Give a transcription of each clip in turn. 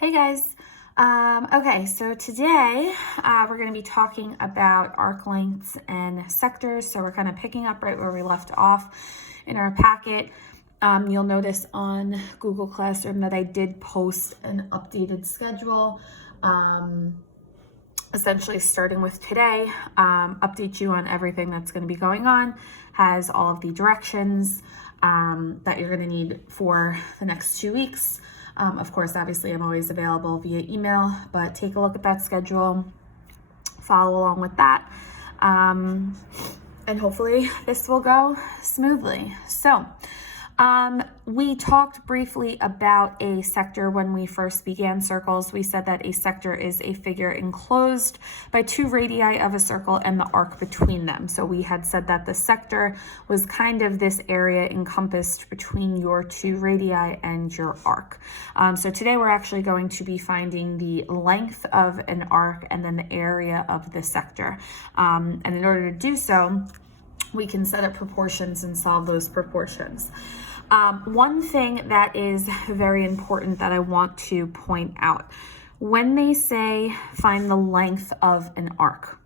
Hey guys. Okay, so today we're going to be talking about arc lengths and sectors. So we're kind of picking up right where we left off in our packet. You'll notice on Google Classroom that I did post an updated schedule, essentially starting with today, update you on everything that's going to be going on, has all of the directions that you're going to need for the next 2 weeks. Of course, obviously, I'm always available via email, but take a look at that schedule, follow along with that, and hopefully this will go smoothly. So, we talked briefly about a sector when we first began circles. We said that a sector is a figure enclosed by two radii of a circle and the arc between them. So we had said that the sector was kind of this area encompassed between your two radii and your arc. So today we're actually going to be finding the length of an arc and then the area of the sector. And in order to do so, we can set up proportions and solve those proportions. One thing that is very important that I want to point out, when they say find the length of an arc,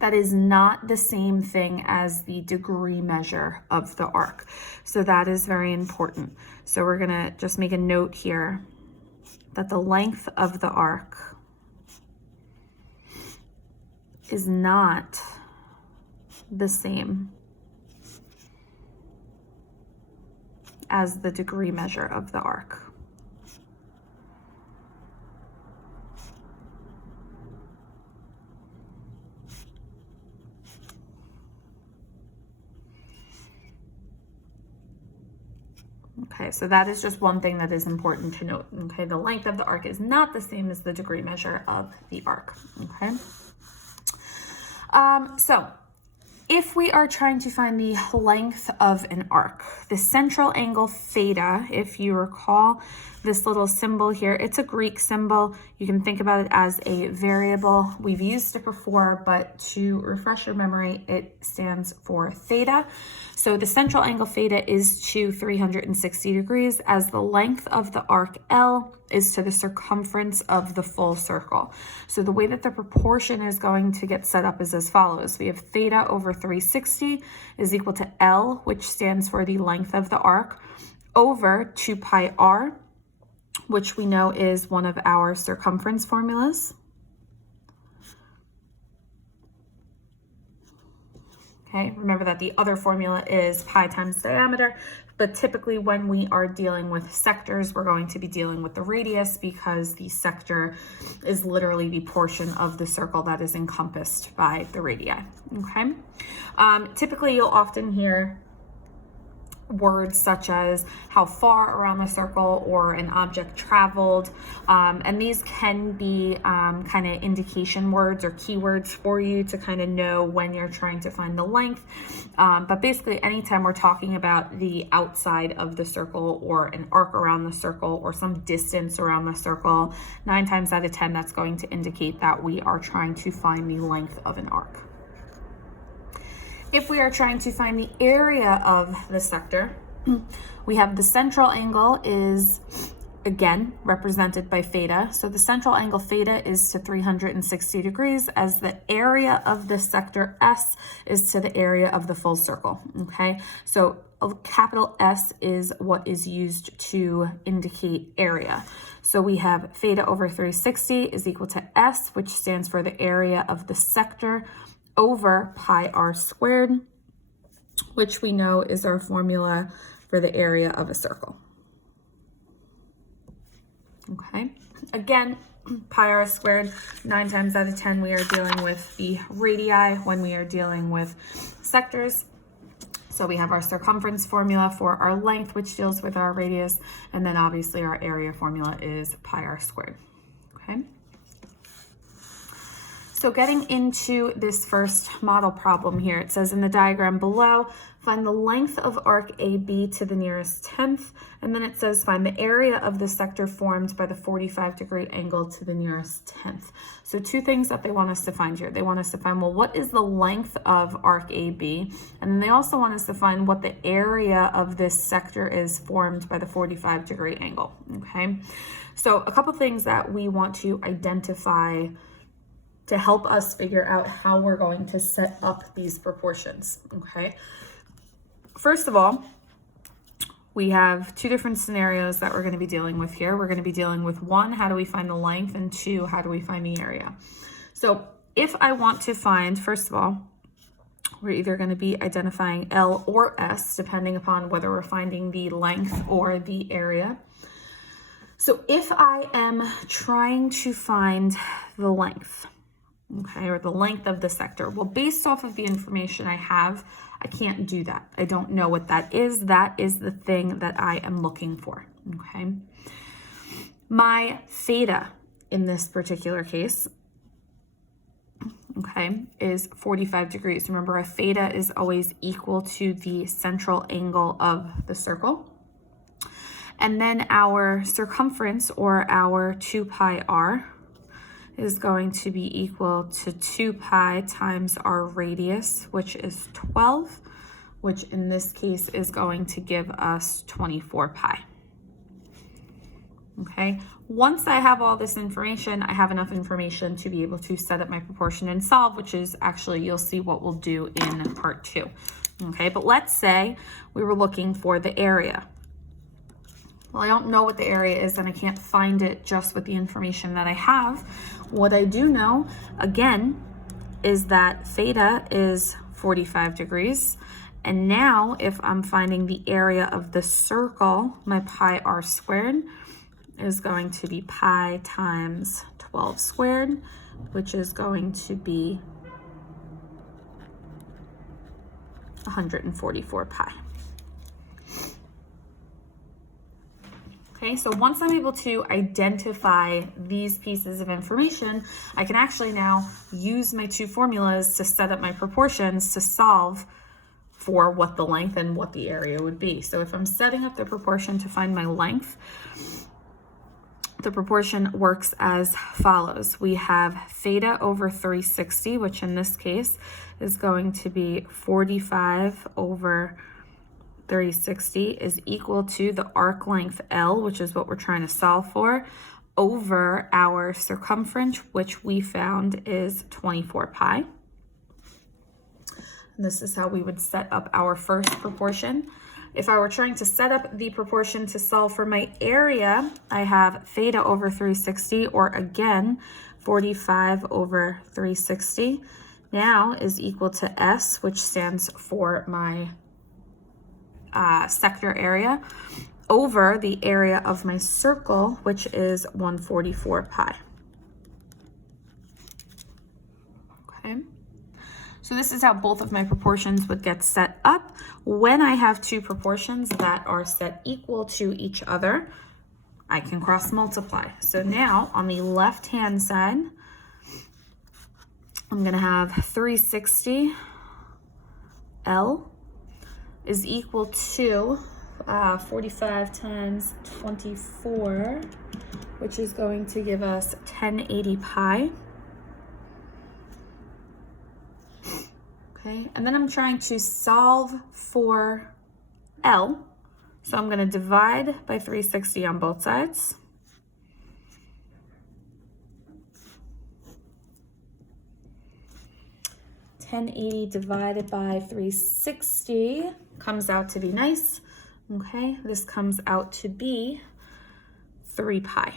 that is not the same thing as the degree measure of the arc. So that is very important. So we're gonna just make a note here that the length of the arc is not the same as the degree measure of the arc. Okay, so that is just one thing that is important to note. Okay, the length of the arc is not the same as the degree measure of the arc. Okay. So if we are trying to find the length of an arc, the central angle theta, if you recall this little symbol here, it's a Greek symbol. You can think about it as a variable. We've used it before, but to refresh your memory, it stands for theta. So the central angle theta is to 360 degrees, as the length of the arc L is to the circumference of the full circle. So the way that the proportion is going to get set up is as follows. We have theta over 360 is equal to L, which stands for the length of the arc, over 2 pi r, which we know is one of our circumference formulas. Okay, remember that the other formula is pi times diameter, but typically when we are dealing with sectors, we're going to be dealing with the radius because the sector is literally the portion of the circle that is encompassed by the radii. Okay, typically you'll often hear words such as how far around the circle or an object traveled, and these can be kind of indication words or keywords for you to kind of know when you're trying to find the length. But basically anytime we're talking about the outside of the circle or an arc around the circle or some distance around the circle, 9 times out of 10 that's going to indicate that we are trying to find the length of an arc. If we are trying to find the area of the sector, we have the central angle is, again, represented by theta. So the central angle theta is to 360 degrees, as the area of the sector S is to the area of the full circle, okay? So a capital S is what is used to indicate area. So we have theta over 360 is equal to S, which stands for the area of the sector, over pi r squared, which we know is our formula for the area of a circle. Okay, again, pi r squared, 9 times out of 10 we are dealing with the radii when we are dealing with sectors. So we have our circumference formula for our length, which deals with our radius, and then obviously our area formula is pi r squared. Okay. So getting into this first model problem here, it says in the diagram below, find the length of arc AB to the nearest 10th, and then it says find the area of the sector formed by the 45-degree angle to the nearest 10th. So two things that they want us to find here. They want us to find, well, what is the length of arc AB? And then they also want us to find what the area of this sector is formed by the 45-degree angle, okay? So a couple things that we want to identify to help us figure out how we're going to set up these proportions, okay? First of all, we have two different scenarios that we're going to be dealing with here. We're going to be dealing with one, how do we find the length, and two, how do we find the area? So if I want to find, first of all, we're either going to be identifying L or S, depending upon whether we're finding the length or the area. So if I am trying to find the length, okay, or the length of the sector, well, based off of the information I have, I can't do that. I don't know what that is. That is the thing that I am looking for, okay? My theta in this particular case, okay, is 45 degrees. Remember, a theta is always equal to the central angle of the circle. And then our circumference, or our 2 pi r, is going to be equal to 2 pi times our radius, which is 12, which in this case is going to give us 24 pi. Okay, once I have all this information, I have enough information to be able to set up my proportion and solve, which is actually, you'll see what we'll do in part 2. Okay, but let's say we were looking for the area. Well, I don't know what the area is, and I can't find it just with the information that I have. What I do know, again, is that theta is 45 degrees. And now, if I'm finding the area of the circle, my pi r squared is going to be pi times 12 squared, which is going to be 144 pi. Okay, so once I'm able to identify these pieces of information, I can actually now use my two formulas to set up my proportions to solve for what the length and what the area would be. So if I'm setting up the proportion to find my length, the proportion works as follows. We have theta over 360, which in this case is going to be 45 over 360 is equal to the arc length L, which is what we're trying to solve for, over our circumference, which we found is 24 pi. And this is how we would set up our first proportion. If I were trying to set up the proportion to solve for my area, I have theta over 360, or again, 45 over 360, now is equal to S, which stands for my sector area, over the area of my circle, which is 144 pi. Okay, so this is how both of my proportions would get set up. When I have two proportions that are set equal to each other, I can cross multiply. So now on the left hand side, I'm going to have 360 L is equal to 45 times 24, which is going to give us 1080 pi. Okay, and then I'm trying to solve for L. So I'm going to divide by 360 on both sides. $10.80 divided by 360 comes out to be nice. Okay, this comes out to be 3 pi.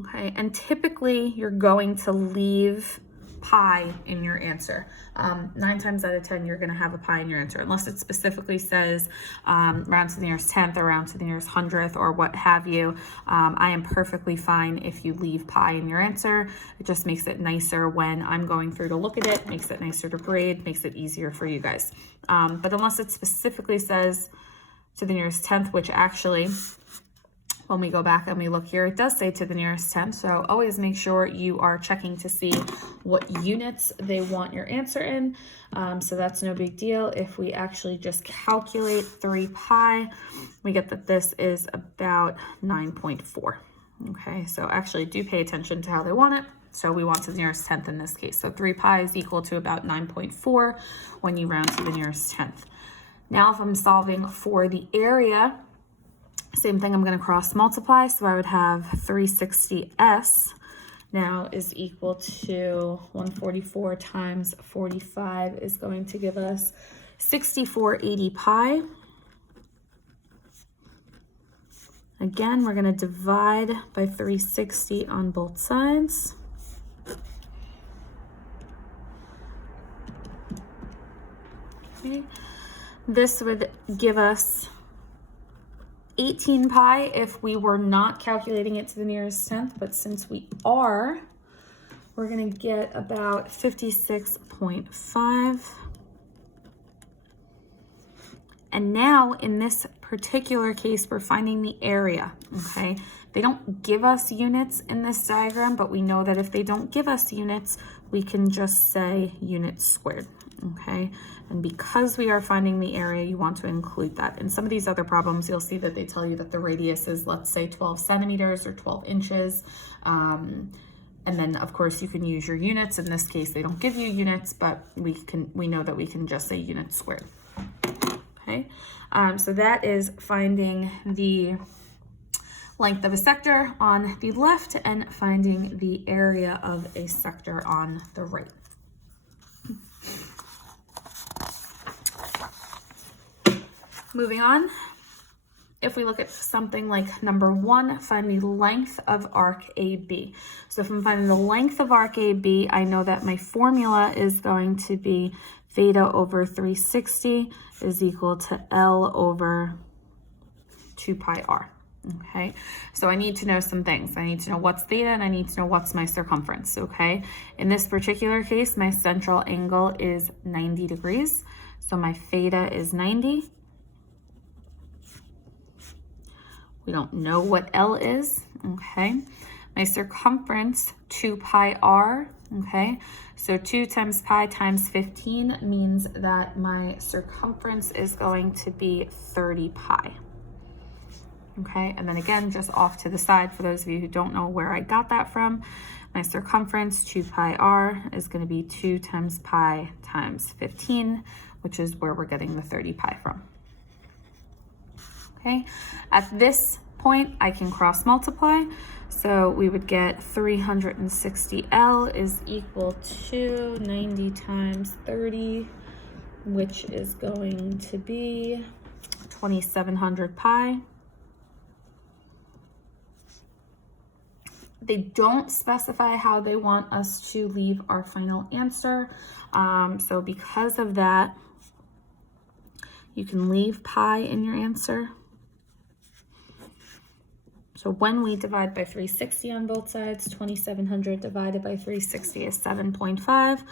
Okay, and typically you're going to leave pi in your answer. 9 times out of 10, you're going to have a pi in your answer, unless it specifically says round to the nearest 10th or round to the nearest 100th or what have you. I am perfectly fine if you leave pi in your answer. It just makes it nicer when I'm going through to look at it, makes it nicer to grade, makes it easier for you guys. But unless it specifically says to the nearest 10th, which actually When we go back and we look here, it does say to the nearest tenth, so always make sure you are checking to see what units they want your answer in. So that's no big deal. If we actually just calculate 3 pi, we get that this is about 9.4. Okay, so actually do pay attention to how they want it. So we want to the nearest tenth in this case. So 3 pi is equal to about 9.4 when you round to the nearest tenth. Now if I'm solving for the area, same thing, I'm going to cross multiply. So I would have 360s now is equal to 144 times 45 is going to give us 6480 pi. Again, we're going to divide by 360 on both sides. Okay. This would give us 18 pi if we were not calculating it to the nearest tenth, but since we are, we're going to get about 56.5. And now in this particular case, we're finding the area, okay? They don't give us units in this diagram, but we know that if they don't give us units, we can just say units squared, okay? And because we are finding the area, you want to include that. In some of these other problems, you'll see that they tell you that the radius is, let's say, 12 centimeters or 12 inches. And then, of course, you can use your units. In this case, they don't give you units, but we know that we can just say units squared. Okay, so that is finding the length of a sector on the left and finding the area of a sector on the right. Moving on, if we look at something like number 1, find the length of arc AB. So if I'm finding the length of arc AB, I know that my formula is going to be theta over 360 is equal to L over 2 pi r. Okay, so I need to know some things. I need to know what's theta and I need to know what's my circumference. Okay, in this particular case, my central angle is 90 degrees. So my theta is 90. We don't know what L is, okay? My circumference, 2 pi r, okay? So 2 times pi times 15 means that my circumference is going to be 30 pi, okay? And then again, just off to the side, for those of you who don't know where I got that from, my circumference, 2 pi r, is going to be 2 times pi times 15, which is where we're getting the 30 pi from. Okay, at this point, I can cross multiply. So we would get 360L is equal to 90 times 30, which is going to be 2,700 pi. They don't specify how they want us to leave our final answer. So because of that, you can leave pi in your answer. So when we divide by 360 on both sides, 2,700 divided by 360 is 7.5,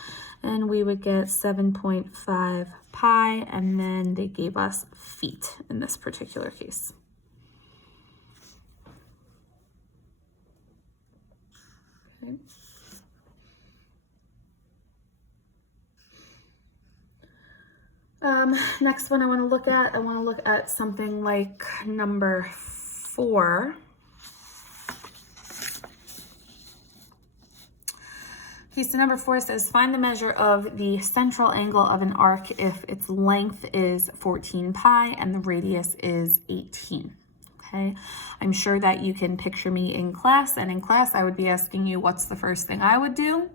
and we would get 7.5 pi, and then they gave us feet in this particular case. Okay. Next one I want to look at something like number 4. Okay, so number 4 says, find the measure of the central angle of an arc if its length is 14 pi and the radius is 18. Okay, I'm sure that you can picture me in class, and in class I would be asking you what's the first thing I would do.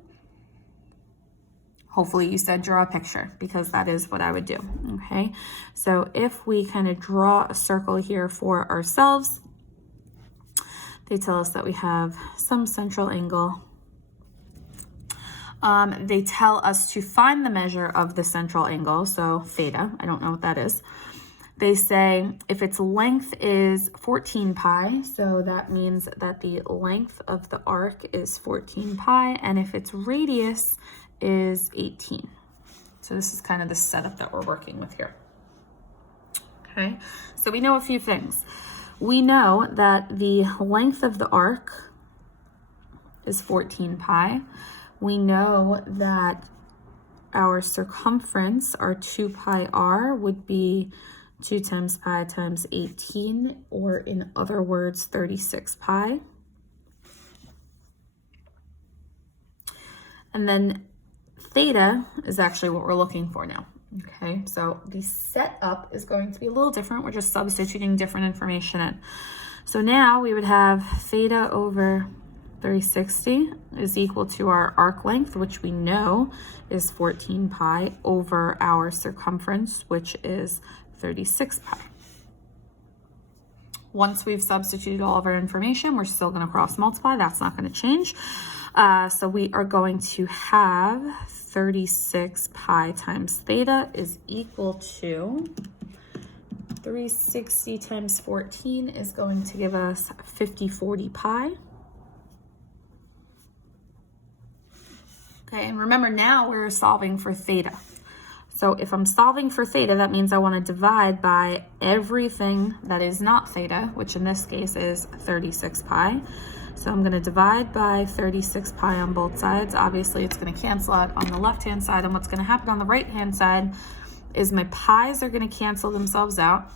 Hopefully you said draw a picture, because that is what I would do. Okay, so if we kind of draw a circle here for ourselves, they tell us that we have some central angle. They tell us to find the measure of the central angle, so theta. I don't know what that is. They say if its length is 14 pi, so that means that the length of the arc is 14 pi, and if its radius is 18. So this is kind of the setup that we're working with here. Okay, so we know a few things. we know that the length of the arc is 14 pi. We know that our circumference, our 2 pi r, would be 2 times pi times 18, or in other words, 36 pi. And then theta is actually what we're looking for now. Okay, so the setup is going to be a little different. We're just substituting different information in. So now we would have theta over 360 is equal to our arc length, which we know is 14 pi, over our circumference, which is 36 pi. Once we've substituted all of our information, we're still going to cross multiply. That's not going to change. So we are going to have 36 pi times theta is equal to 360 times 14 is going to give us 50/40 pi. Okay, and remember now we're solving for theta. So if I'm solving for theta, that means I want to divide by everything that is not theta, which in this case is 36 pi. So I'm going to divide by 36 pi on both sides. Obviously, it's going to cancel out on the left-hand side. And what's going to happen on the right-hand side is my pi's are going to cancel themselves out.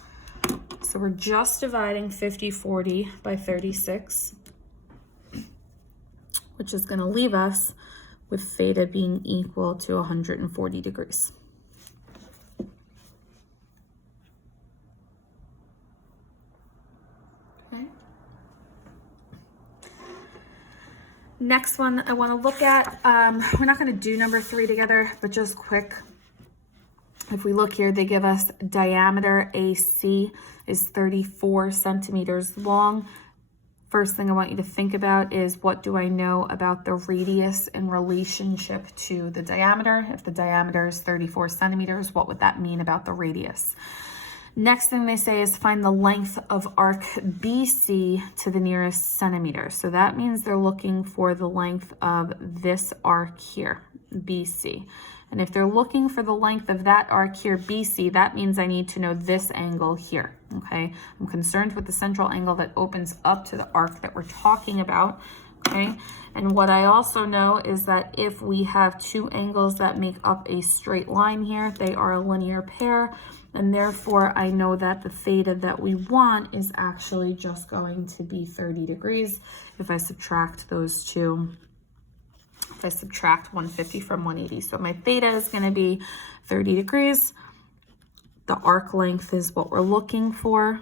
So we're just dividing 50/40 by 36, which is going to leave us with theta being equal to 140 degrees. Okay. Next one I want to look at, we're not going to do number 3 together, but just quick. If we look here, they give us diameter AC is 34 centimeters long. First thing I want you to think about is, what do I know about the radius in relationship to the diameter? If the diameter is 34 centimeters, what would that mean about the radius? Next thing they say is find the length of arc BC to the nearest centimeter. So that means they're looking for the length of this arc here, BC. And if they're looking for the length of that arc here, BC, that means I need to know this angle here, okay? I'm concerned with the central angle that opens up to the arc that we're talking about, okay? And what I also know is that if we have two angles that make up a straight line here, they are a linear pair, and therefore I know that the theta that we want is actually just going to be 30 degrees if I subtract those two. If I subtract 150 from 180. So my theta is going to be 30 degrees. The arc length is what we're looking for.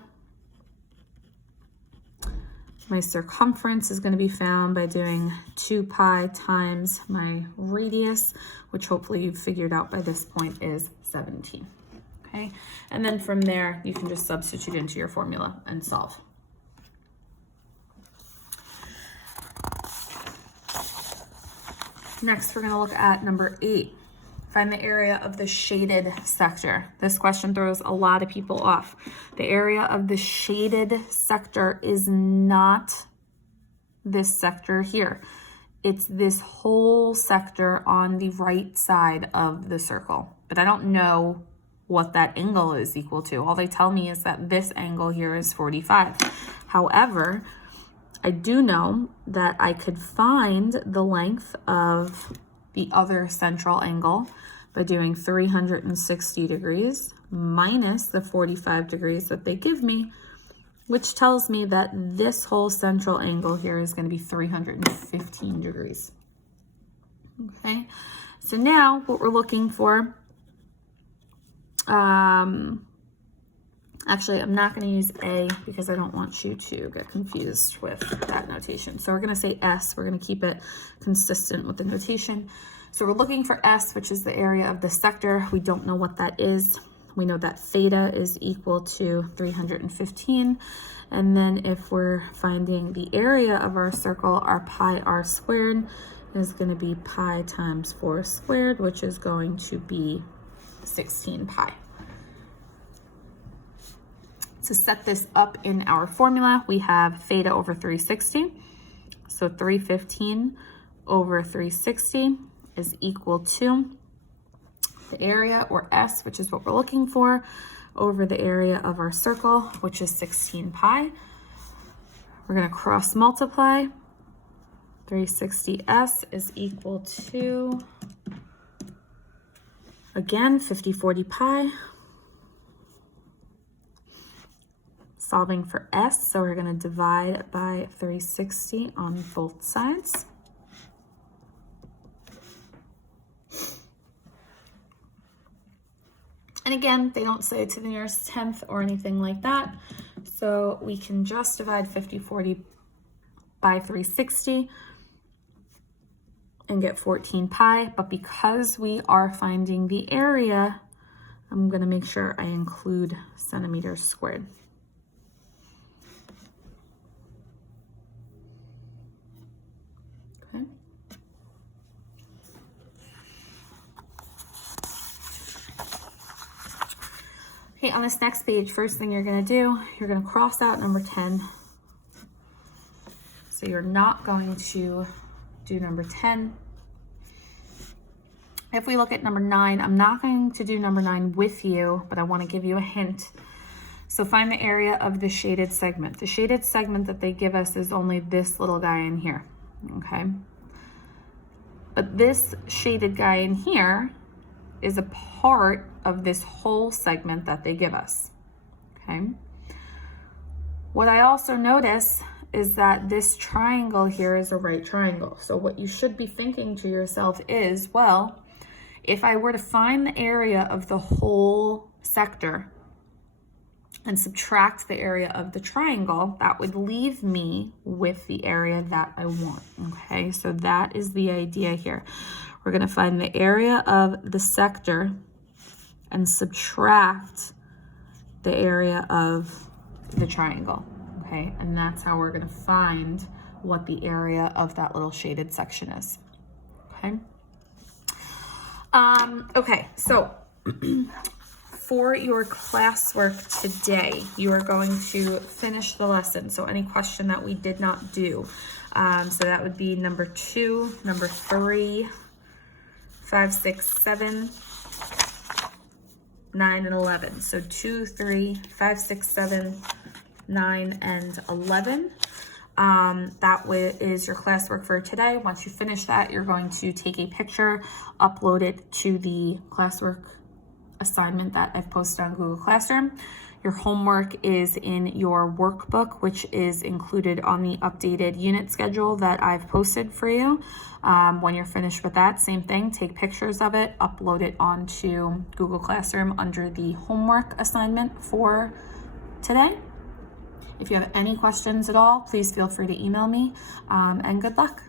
My circumference is going to be found by doing 2 pi times my radius, which hopefully you've figured out by this point is 17. Okay, and then from there you can just substitute into your formula and solve. Next, we're going to look at number 8. Find the area of the shaded sector. This question throws a lot of people off. The area of the shaded sector is not this sector here. It's this whole sector on the right side of the circle. But I don't know what that angle is equal to. All they tell me is that this angle here is 45. However, I do know that I could find the length of the other central angle by doing 360 degrees minus the 45 degrees that they give me, which tells me that this whole central angle here is going to be 315 degrees. Okay, so now what we're looking for, actually, I'm not going to use A because I don't want you to get confused with that notation. So we're going to say S. We're going to keep it consistent with the notation. So we're looking for S, which is the area of the sector. We don't know what that is. We know that theta is equal to 315. And then if we're finding the area of our circle, our pi r squared is going to be pi times 4 squared, which is going to be 16 pi. To set this up in our formula, we have theta over 360. So 315 over 360 is equal to the area, or S, which is what we're looking for, over the area of our circle, which is 16 pi. We're going to cross multiply. 360s is equal to, again, 50/40 pi. Solving for s, so we're going to divide by 360 on both sides. And again, they don't say to the nearest tenth or anything like that. So we can just divide 50/40 by 360 and get 14 pi. But because we are finding the area, I'm going to make sure I include centimeters squared. Okay. Okay, on this next page, first thing you're going to do, you're going to cross out number 10. So you're not going to do number 10. If we look at number 9, I'm not going to do number 9 with you, but I want to give you a hint. So find the area of the shaded segment. The shaded segment that they give us is only this little guy in here, okay? But this shaded guy in here is a part of this whole segment that they give us, okay? What I also notice is that this triangle here is a right triangle. So what you should be thinking to yourself is, well, if I were to find the area of the whole sector and subtract the area of the triangle, that would leave me with the area that I want, okay? So that is the idea here. We're gonna find the area of the sector and subtract the area of the triangle, okay? And that's how we're gonna find what the area of that little shaded section is, okay? Okay, so for your classwork today, you are going to finish the lesson. So any question that we did not do, so that would be number 2, number 3, 5, 6, 7, 9, and 11. So 2, 3, 5, 6, 7, 9, and 11. That is your classwork for today. Once you finish that, you're going to take a picture, upload it to the classwork assignment that I've posted on Google Classroom. Your homework is in your workbook, which is included on the updated unit schedule that I've posted for you. When you're finished with that, same thing, take pictures of it, upload it onto Google Classroom under the homework assignment for today. If you have any questions at all, please feel free to email me, and good luck.